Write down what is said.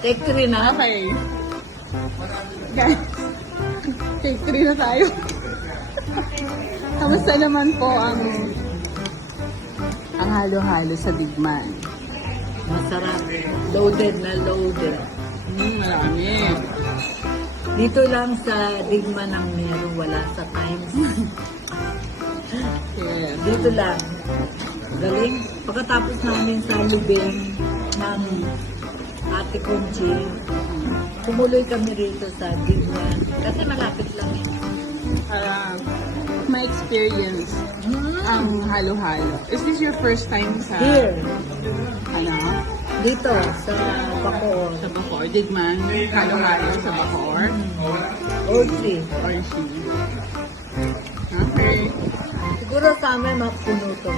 Take 3 na. Okay. Guys, take 3 na tayo. Kamusta naman po ang halo-halo sa Digman? Masarap. Loaded na loaded. Marami. Dito lang sa Digman ang meron, wala sa Times. Yeah. Dito lang. Galing. Pagkatapos namin sa lubing ng Ate Conchi, tumuloy kami rito sa Digman. Kasi malapit lang eh. Para ma-experience ang halo-halo. Is this your first time sa... Here. Ano? Dito, sa Bacoor. Sa Bacoor? Digman? Halo-halo sa Bacoor? Orsi. Or she? Okay. Siguro sa amin mapuno to.